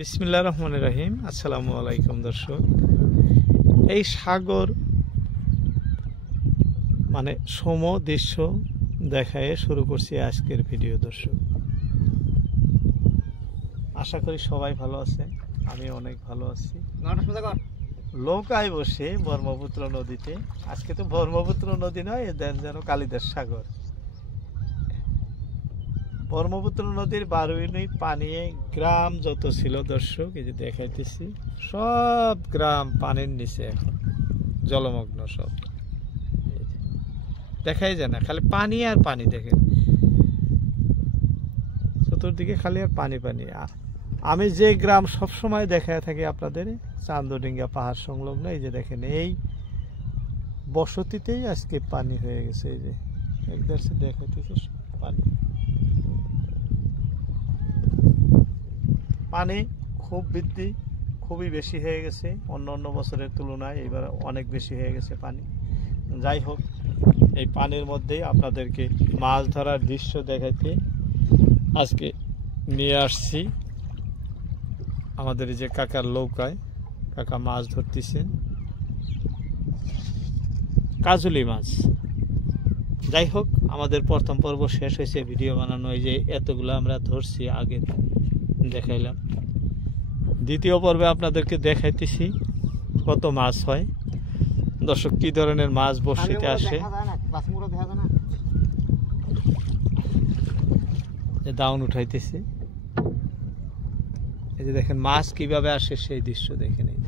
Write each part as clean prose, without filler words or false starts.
বিসমিল্লাহির রহমানির রহিম। আসসালামু আলাইকুম দর্শক। এই সাগর মানে দৃশ্য দেখায় শুরু করছি আজকের ভিডিও দর্শক। আশা করি সবাই ভালো আছেন, আমি অনেক ভালো আছি। নৌকায় বসে ব্রহ্মপুত্র নদীতে, আজকে তো ব্রহ্মপুত্র নদী নয়, দেন যেন কালিদাস সাগর। ব্রহ্মপুত্র নদীর বারুইনি পানি গ্রাম যত ছিল দর্শক, এই যে দেখাইতেছি, সব গ্রাম পানির নিচে এখন জলমগ্ন। সব দেখাই যায় না, খালি পানি আর পানি। দেখেন চতুর্দিকে খালি আর পানি পানি। আমি যে গ্রাম সবসময় দেখায় থাকি আপনাদের, চান্দডিঙ্গা পাহাড় সংলগ্ন, এই যে দেখেন এই বসতিতেই আজকে পানি হয়ে গেছে। এই যে একবার দেখাইতেছে পানি, পানি খুব বৃদ্ধি, খুবই বেশি হয়ে গেছে অন্য বছরের তুলনায়। এবার অনেক বেশি হয়ে গেছে পানি। যাই হোক, এই পানির মধ্যেই আপনাদেরকে মাছ ধরার দৃশ্য দেখাইতে আজকে নিয়ে আসছি। আমাদের এই যে কাকার নৌকায় কাকা মাছ ধরতেছেন, কাজুলি মাছ। যাই হোক, আমাদের প্রথম পর্ব শেষ হয়েছে ভিডিও বানানো। এই যে এতগুলো আমরা ধরছি, আগে দেখাইলাম। দ্বিতীয় পর্বে আপনাদেরকে দেখাইতেছি কত মাছ হয় দর্শক, কি ধরনের মাছ বর্ষিতে আসে। দাউন উঠাইতেছি, এই যে দেখেন মাছ কিভাবে আসে সেই দৃশ্য দেখেন। এই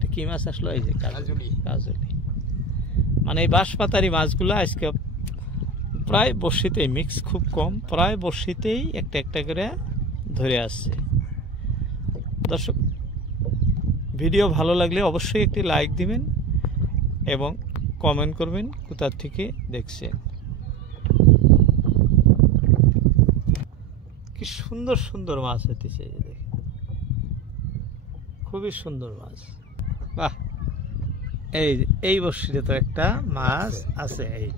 যে কি মাছ আসলো, এই যে কাজলি। মানে এই বাঁশপাতারি মাছগুলো আজকে প্রায় বর্ষিতেই, মিক্স খুব কম, প্রায় বর্ষিতেই একটা একটা করে ধরে আসছে দর্শক। ভিডিও ভালো লাগলে অবশ্যই একটি লাইক দিবেন এবং কমেন্ট করবেন কোথা থেকে দেখছেন। কি সুন্দর সুন্দর মাছ হইতেছে, দেখেন খুবই সুন্দর মাছ। বাহ, এই বর্ষিতে তো একটা মাছ আছে, এই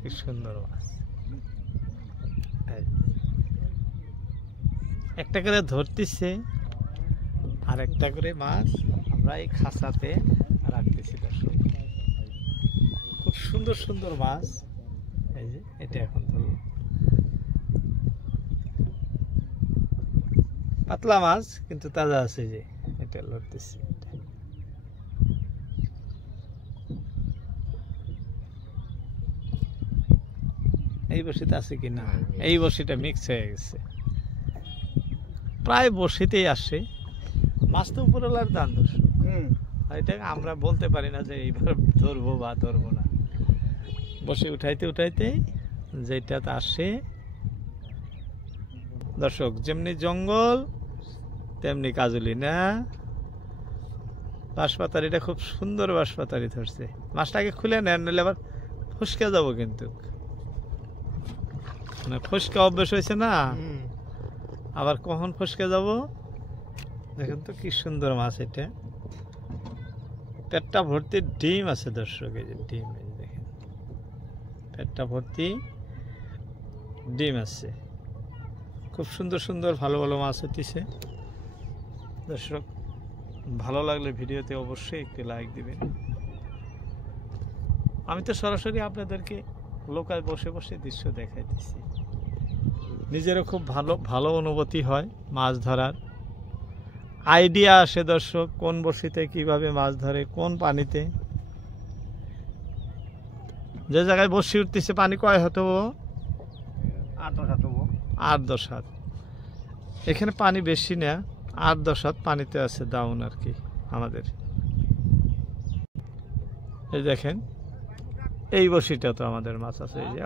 কি সুন্দর মাছ। একটা করে ধরতেছে আর একটা করে মাছ আমরা এই খাঁচাতে রাখতেছি দর্শক। খুব সুন্দর সুন্দর মাছ। এই যে এটা এখন ধরল পাতলা মাছ, কিন্তু তাজা আছে। যে এটা লড়তেছি, এই বড়শিতে আছে কি না, এই বড়শিটা মিক্স হয়ে গেছে। প্রায় বড়শিতেই আসে মাছ, তো উপরওয়ালার দান দর্শক। এটা আমরা বলতে পারি না যে এইবার ধরবো বা ধরবো না। বসে উঠাইতে উঠাইতে যেটাতে আসে দর্শক। যেমনি জঙ্গল তেমনি কাজুলি না। বাঁশপাতারিটা খুব সুন্দর বাঁশপাতারি ধরছে। মাছটাকে খুলে নেন, নিলে আবার ফসকে যাবো, কিন্তু মানে ফসকা অভ্যেস হয়েছে না, আবার কখন ফসকে যাব। দেখেন তো কি সুন্দর মাছ। এটা পেটটা ভর্তি ডিম আছে দর্শক, এই যে ডিম, এই যে দেখেন পেটটা ভর্তি ডিম আছে। খুব সুন্দর সুন্দর ভালো ভালো মাছ হইতেছে দর্শক। ভালো লাগলে ভিডিওতে অবশ্যই একটি লাইক দিবেন। আমি তো সরাসরি আপনাদেরকে লোকাল বসে বসে দৃশ্য দেখাইতেছি। নিজেরও খুব ভালো অনুভূতি হয়, মাছ ধরার আইডিয়া আসে দর্শক, কোন বড়শিতে কিভাবে মাছ ধরে, কোন পানিতে। যে জায়গায় বড়শি উঠতেছে পানি কয় হতো, 8-10 হাত। এখানে পানি বেশি না, 8-10 হাত পানিতে আছে দাউন আর কি আমাদের। এই দেখেন এই বড়শিটা তো আমাদের মাছ আছে। এই যে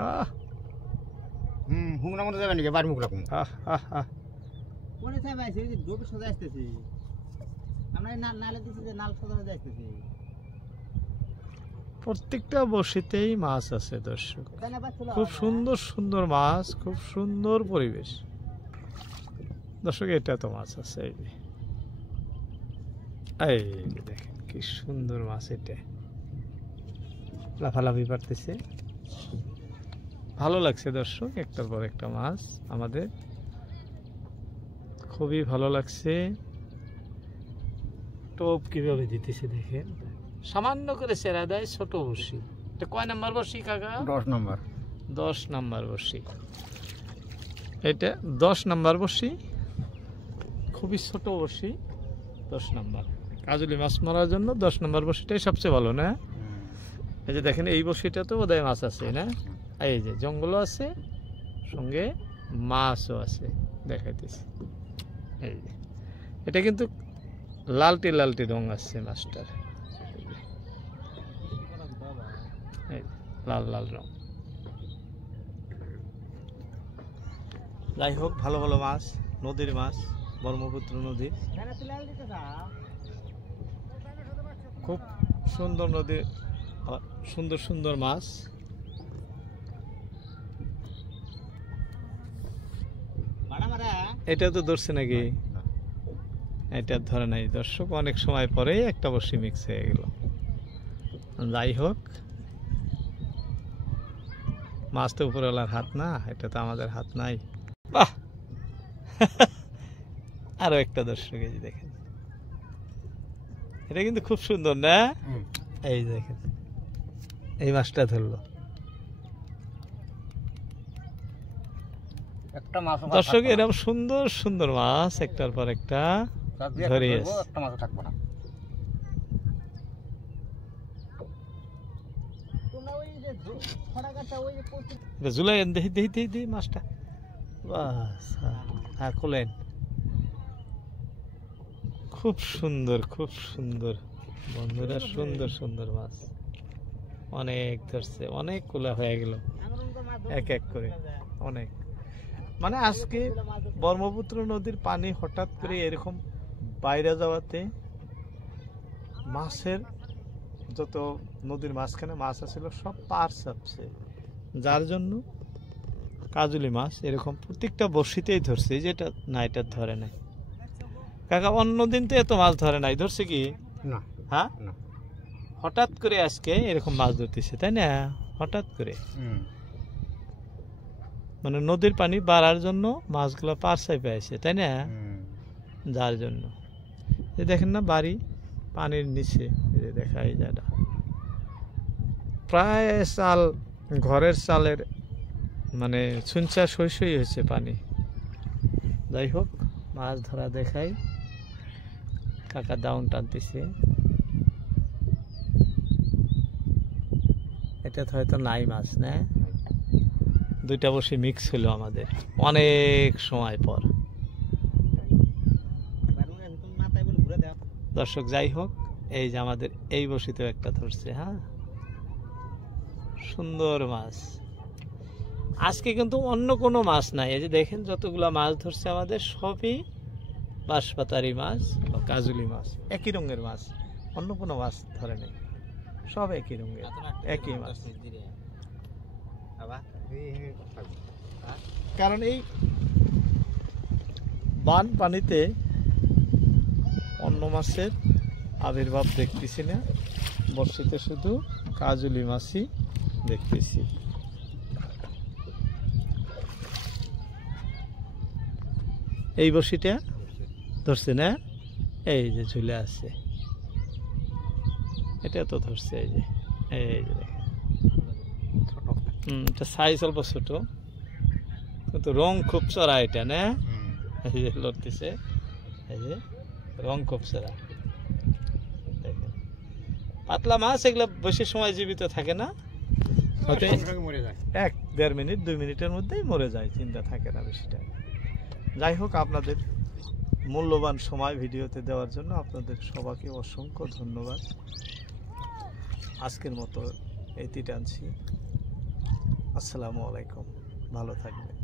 প্রত্যেকটা বড়শিতেই মাছ আছে দর্শক। খুব সুন্দর সুন্দর মাছ, খুব সুন্দর পরিবেশ দর্শক। এটা তো মাছ আছে, এই যে দেখেন কি সুন্দর মাছ। এটা লাফালাফি পারতেছে, ভালো লাগছে দর্শক। একটার পর একটা মাছ আমাদের। খুবই ভালো লাগছে। টোপ কিভাবে দিতেছে দেখেন, সামান্য করে ছেড়া দেয় ছোট বড়শি। এটা কয় নাম্বার বড়শি কাকা? 10 নম্বর। 10 নাম্বার বড়শি। এটা 10 নাম্বার বড়শি, খুবই ছোট বড়শি, 10 নাম্বার। কাজলি মাছ মারার জন্য 10 নাম্বার বড়শিটাই সবচেয়ে ভালো না? এই যে দেখেন এই বড়শিটা তো বোধহয় মাছ আছে না? এই যে জঙ্গলও আছে, সঙ্গে মাছও আছে, দেখাইতেছি। এই যে এটা কিন্তু লালটি লালটি রং আছে মাছটার, লাল লাল রং। যাই হোক, ভালো ভালো মাছ, নদীর মাছ, ব্রহ্মপুত্র নদী, খুব সুন্দর নদী, সুন্দর সুন্দর মাছ। এটা তো ধরছে নাকি? এটা ধরে নাই দর্শক, অনেক সময় পরে একটা বড়শি মিক্স হয়ে গেল। যাই হোক, মাছ তো উপরওয়ালার হাত না, এটা তো আমাদের হাত নাই। বাহ, আরো একটা দর্শক, এই যে দেখেন, এটা কিন্তু খুব সুন্দর না? এই দেখেন, এই মাছটা ধরলো একটা মাছ। দর্শক, এরকম সুন্দর সুন্দর মাছ একটার পর একটা ধরে একটা মাছ থাকবে না। জুলাই দেখি দেখি দেখি দেখি মাছটা, বাস, হ্যাঁ খোলেন। খুব সুন্দর, খুব সুন্দর বন্ধুরা, সুন্দর সুন্দর মাছ, অনেক ধরছে, অনেক কুলা হয়ে গেল এক এক করে, অনেক। মানে আজকে ব্রহ্মপুত্র নদীর পানি হঠাৎ করে এরকম বাইরে যাওয়াতে মাছের যত নদীর মাঝখানে মাছ আছিল সব পার চাপছে, যার জন্য কাজলি মাছ এরকম প্রত্যেকটা বড়শিতেই ধরছে। যেটা না, এটা ধরে নাই কাকা, অন্যদিন তো এত মাছ ধরে নাই, ধরছে কি না? হ্যাঁ, হঠাৎ করে আজকে এরকম মাছ ধরতেছে, তাই না? হঠাৎ করে, মানে নদীর পানি বাড়ার জন্য মাছগুলো পার চাপে আছে, তাই না? যার জন্য এই দেখেন না, বাড়ি পানির নিচে, এই যে দেখা, এই জায়গা প্রায় চাল, ঘরের চালের মানে ছুঁচা সই সই হয়েছে পানি। যাই হোক, মাছ ধরা দেখাই, কাকা দাউন টানতেছে। এটা তো হয়তো নাই মাছ না, দুইটা বসে মিক্স হলো আমাদের অনেক সময় পর। দর্শক, যাই হোক, এই যে আমাদের এই বসিতেও একটা ধরছে। হ্যাঁ, সুন্দর মাছ। আজকে কিন্তু অন্য কোনো মাছ নাই, এই যে দেখেন যতগুলা মাছ ধরছে আমাদের সবই বাঁশপাতারি মাছ বা কাজলি মাছ, একই রঙের মাছ, অন্য কোনো মাছ ধরে নেই, সব একই রঙের, একই মাছ। কারণ এই বান পানিতে অন্য মাছের আবির্ভাব দেখতেছি না, বর্ষিতে শুধু কাজলি মাছই দেখতেছি। এই বড়শিটা ধরছে না, এই যে ঝুলে আছে, এটা তো ধরছে, এই যে, এই যে দেখেন, এটা সাইজ অল্প ছোট, কিন্তু রং খুব চড়া এটা না, এই যে লড়তেছে, এই যে রং খুব চড়া। দেখেন, পাতলা মাছ এগুলো বেশি সময় জীবিত থাকে না, হয়তো 1-1.5 মিনিট 2 মিনিটের মধ্যেই মরে যায়, চিন্তা থাকে না বেশিটা। যাই হোক, আপনাদের মূল্যবান সময় ভিডিওতে দেওয়ার জন্য আপনাদের সবাইকে অসংখ্য ধন্যবাদ। আজকের মতো এটি টানছি। আসসালামু আলাইকুম, ভালো থাকবেন।